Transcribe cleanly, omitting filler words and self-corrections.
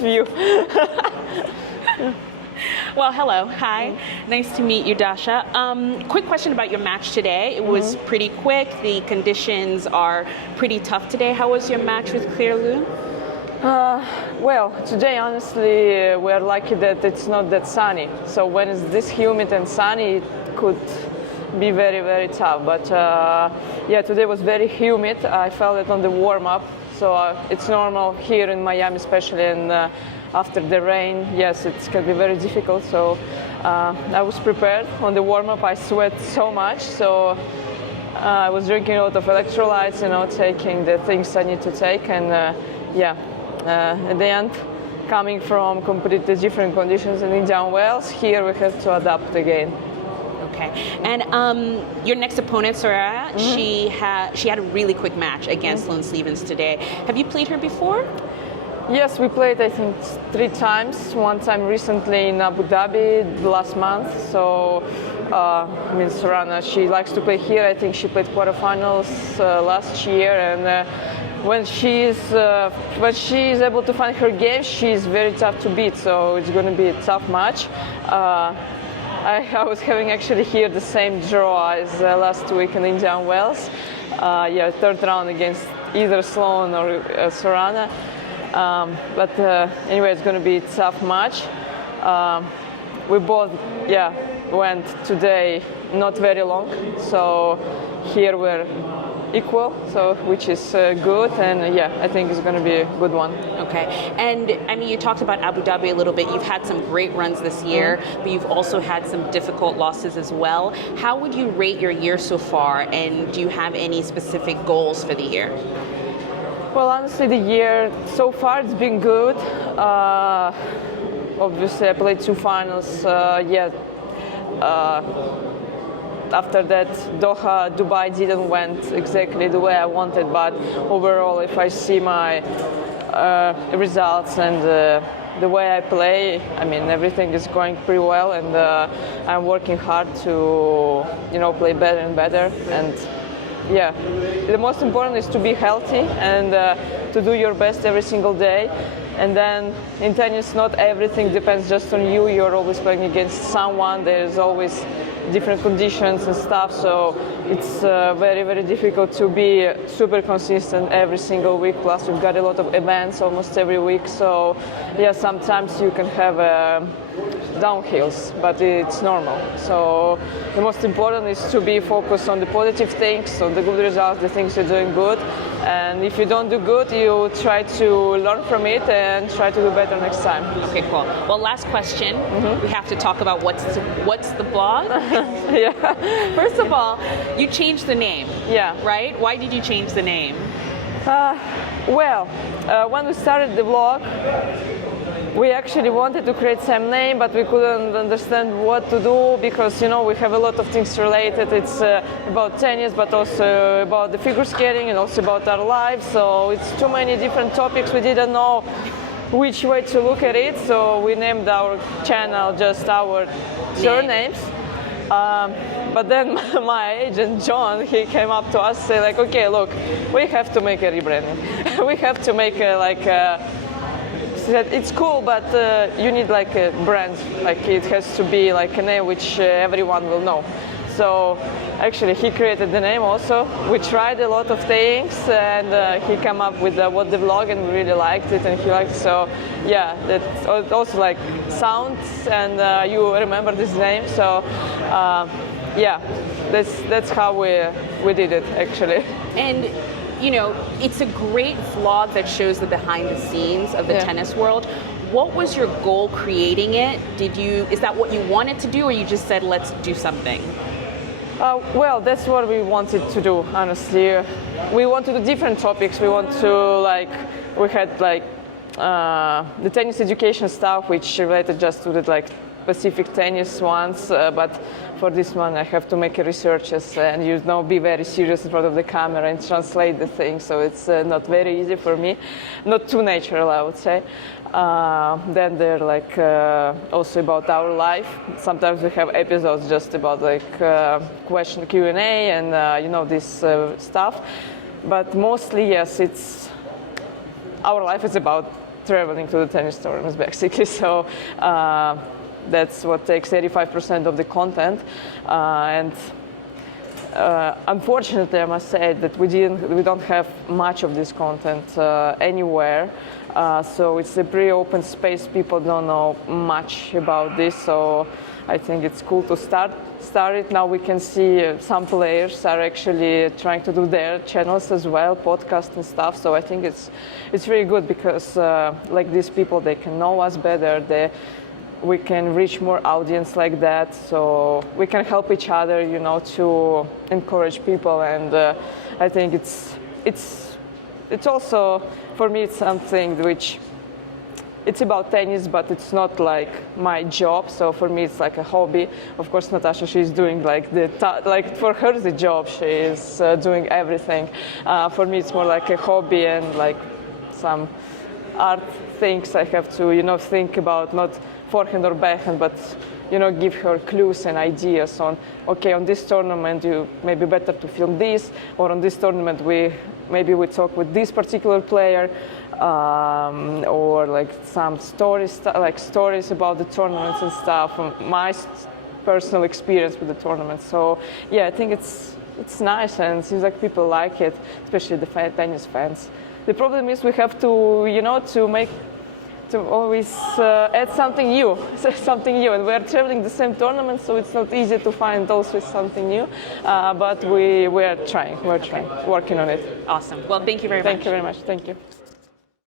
view. Well, hello. Hi. Nice to meet you, Dasha. Quick question about your match today. It was pretty quick. The conditions are pretty tough today. How was your match with Clear Lou? Well, today, honestly, we're lucky that it's not that sunny. So when it's this humid and sunny, it could be very, very tough. But yeah, today was very humid. I felt it on the warm-up. So it's normal here in Miami, especially, and after the rain, yes, it can be very difficult. So I was prepared on the warm-up. I sweat so much, so I was drinking a lot of electrolytes, taking the things I need to take, and yeah, at the end, coming from completely different conditions in Indian Wells, here we have to adapt again. Okay. And your next opponent, Daria, she had a really quick match against Sloane Stephens today. Have you played her before? Yes, we played, I think, 3 times. One time recently in Abu Dhabi last month. So, I mean, Sorana, she likes to play here. I think she played quarterfinals last year, and when she is able to find her game, she's very tough to beat. So it's going to be a tough match. I was having actually here the same draw as last week in Indian Wells. Yeah, third round against either Sloane or Sorana. But anyway, it's going to be a tough match. We both, went today not very long, so here we're equal, so which is good, and yeah, I think it's going to be a good one. Okay, and I mean, you talked about Abu Dhabi a little bit. You've had some great runs this year, but you've also had some difficult losses as well. How would you rate your year so far, and do you have any specific goals for the year? Well, honestly, the year so far it's been good. Obviously, I played 2 finals. After that, Doha, Dubai didn't went exactly the way I wanted. But overall, if I see my results and the way I play, I mean, everything is going pretty well, and I'm working hard to, play better and better. And yeah, the most important is to be healthy and to do your best every single day. And then in tennis, not everything depends just on you. You're always playing against someone. There's always different conditions and stuff. So it's very, very difficult to be super consistent every single week. Plus, we've got a lot of events almost every week. So yeah, sometimes you can have downhills, but it's normal. So the most important is to be focused on the positive things, on the good results, the things you're doing good. And if you don't do good, you try to learn from it and try to do better next time. Okay, cool. Well, last question. We have to talk about what's the blog. Yeah. First of all, you changed the name. Yeah. Right? Why did you change the name? When we started the blog, we actually wanted to create same name, but we couldn't understand what to do because, we have a lot of things related. It's about tennis, but also about the figure skating and also about our lives. So it's too many different topics. We didn't know which way to look at it. So we named our channel just our surnames. But then my agent, John, he came up to us and said, like, okay, look, we have to make a rebranding. We have to make it's cool, but you need like a brand. Like it has to be like a name which everyone will know. So actually, he created the name also. We tried a lot of things, and he came up with what the vlog, and we really liked it, and he liked it. So yeah, that also like sounds, and you remember this name. So yeah, that's how we did it actually. And it's a great vlog that shows the behind the scenes of the tennis world. What was your goal creating it? Is that what you wanted to do, or you just said, let's do something? Well, that's what we wanted to do, honestly. We want to do different topics. We want to, we had the tennis education stuff, which related just to the specific tennis ones, but for this one I have to make a research and be very serious in front of the camera and translate the thing, so it's not very easy for me, not too natural, I would say. Then they're also about our life. Sometimes we have episodes just about question Q&A and this stuff, but mostly yes, it's our life is about traveling to the tennis tournaments basically. So that's what takes 85% of the content, and unfortunately, I must say that we don't have much of this content anywhere. So it's a pretty open space. People don't know much about this. So I think it's cool to start it. Now we can see some players are actually trying to do their channels as well, podcasts and stuff. So I think it's really good because like these people, they can know us better. We can reach more audience like that, so we can help each other, to encourage people. And I think it's also, for me, it's something which it's about tennis, but it's not like my job. So for me, it's like a hobby. Of course, Natasha, she's doing like for her the job. She is doing everything. For me, it's more like a hobby and like some art things I have to, think about, not forehand or backhand, but give her clues and ideas on, okay, on this tournament you maybe better to film this, or on this tournament we talk with this particular player, or like some stories about the tournaments and stuff, my personal experience with the tournament. So yeah, I think it's nice, and it seems like people like it, especially the tennis fans. The problem is we have to always add something new, and we're traveling the same tournament, so it's not easy to find also something new, but we're trying, working on it. Awesome. Well, thank you very much. Thank you very much. Thank you.